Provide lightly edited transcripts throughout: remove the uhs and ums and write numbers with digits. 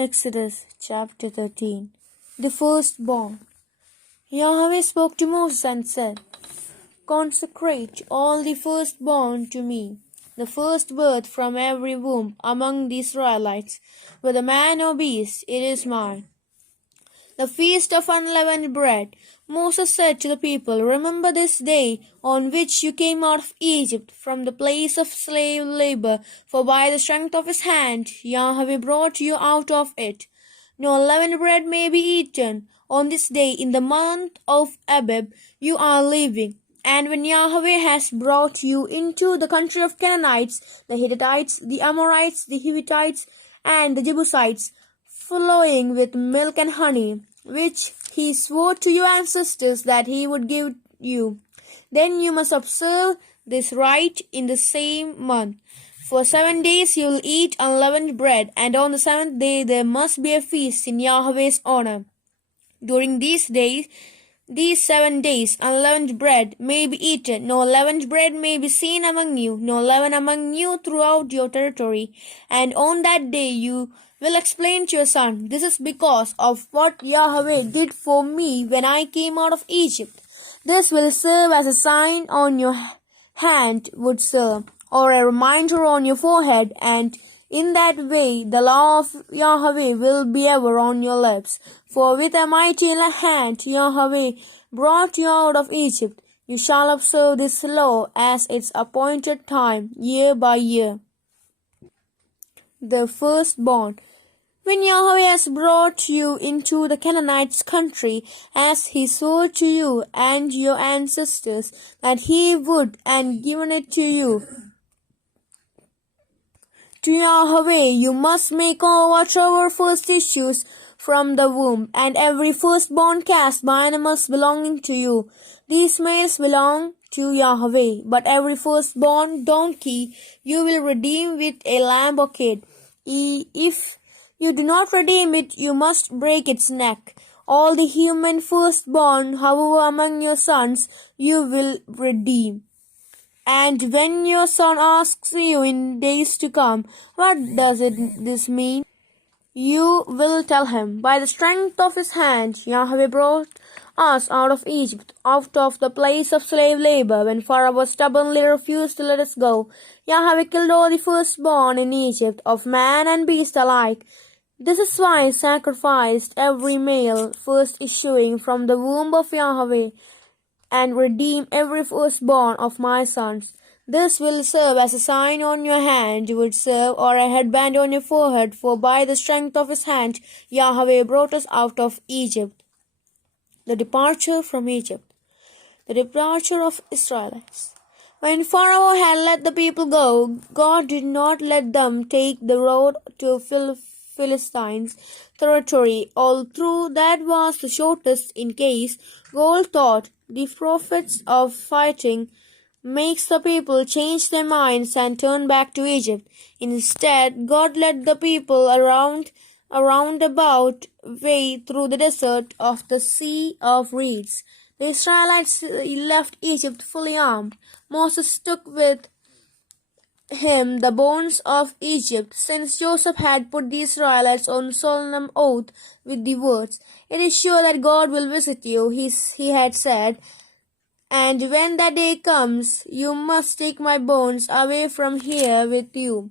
Exodus chapter 13. The firstborn. Yahweh spoke to Moses and said, Consecrate all the firstborn to me, the first birth from every womb among the Israelites, whether man or beast, it is mine. The feast of unleavened bread. Moses said to the people, Remember this day on which you came out of Egypt from the place of slave labor, for by the strength of his hand Yahweh brought you out of it. No leavened bread may be eaten on this day in the month of Abib you are living. And when Yahweh has brought you into the country of Canaanites, the Hittites, the Amorites, the Hivitites, and the Jebusites, flowing with milk and honey, which he swore to your ancestors that he would give you. Then you must observe this rite in the same month. For 7 days you will eat unleavened bread, and on the seventh day there must be a feast in Yahweh's honor. During these 7 days, unleavened bread may be eaten. No leavened bread may be seen among you, no leaven among you throughout your territory. And on that day you will explain to your son, This is because of what Yahweh did for me when I came out of Egypt. This will serve as a sign on your hand would serve, or a reminder on your forehead, and in that way the law of Yahweh will be ever on your lips. For with a mighty hand Yahweh brought you out of Egypt. You shall observe this law as its appointed time, year by year. The firstborn. When Yahweh has brought you into the Canaanites' country, as he swore to you and your ancestors that he would, and given it to you, to Yahweh you must make all whatever first issues from the womb, and every firstborn cast by animals belonging to you. These males belong to Yahweh, but every firstborn donkey you will redeem with a lamb or kid. If you do not redeem it, you must break its neck. All the human firstborn, however, among your sons, you will redeem. And when your son asks you in days to come, What does this mean? You will tell him, By the strength of his hand, Yahweh brought us out of Egypt, out of the place of slave labor, when Pharaoh stubbornly refused to let us go. Yahweh killed all the firstborn in Egypt, of man and beast alike. This is why I sacrificed every male first issuing from the womb of Yahweh, and redeem every firstborn of my sons. This will serve as a sign on your hand, you would serve, or a headband on your forehead, for by the strength of his hand Yahweh brought us out of Egypt. The departure from Egypt. The departure of Israelites. When Pharaoh had let the people go, God did not let them take the road to Philistines' territory, although that was the shortest in case. God thought the profits of fighting makes the people change their minds and turn back to Egypt. Instead, God led the people around about way through the desert of the Sea of Reeds. The Israelites left Egypt fully armed. Moses took with him the bones of Egypt, since Joseph had put the Israelites on solemn oath with the words, It is sure that God will visit you, he had said, and when that day comes, you must take my bones away from here with you.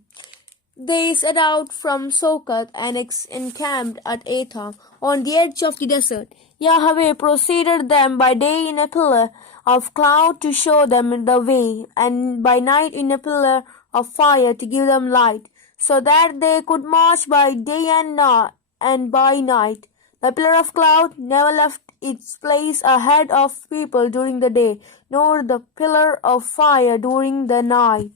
They set out from Succoth and encamped at Etham, on the edge of the desert. Yahweh preceded them by day in a pillar of cloud to show them the way, and by night in a pillar of fire to give them light, so that they could march by day and by night. The pillar of cloud never left its place ahead of people during the day, nor the pillar of fire during the night.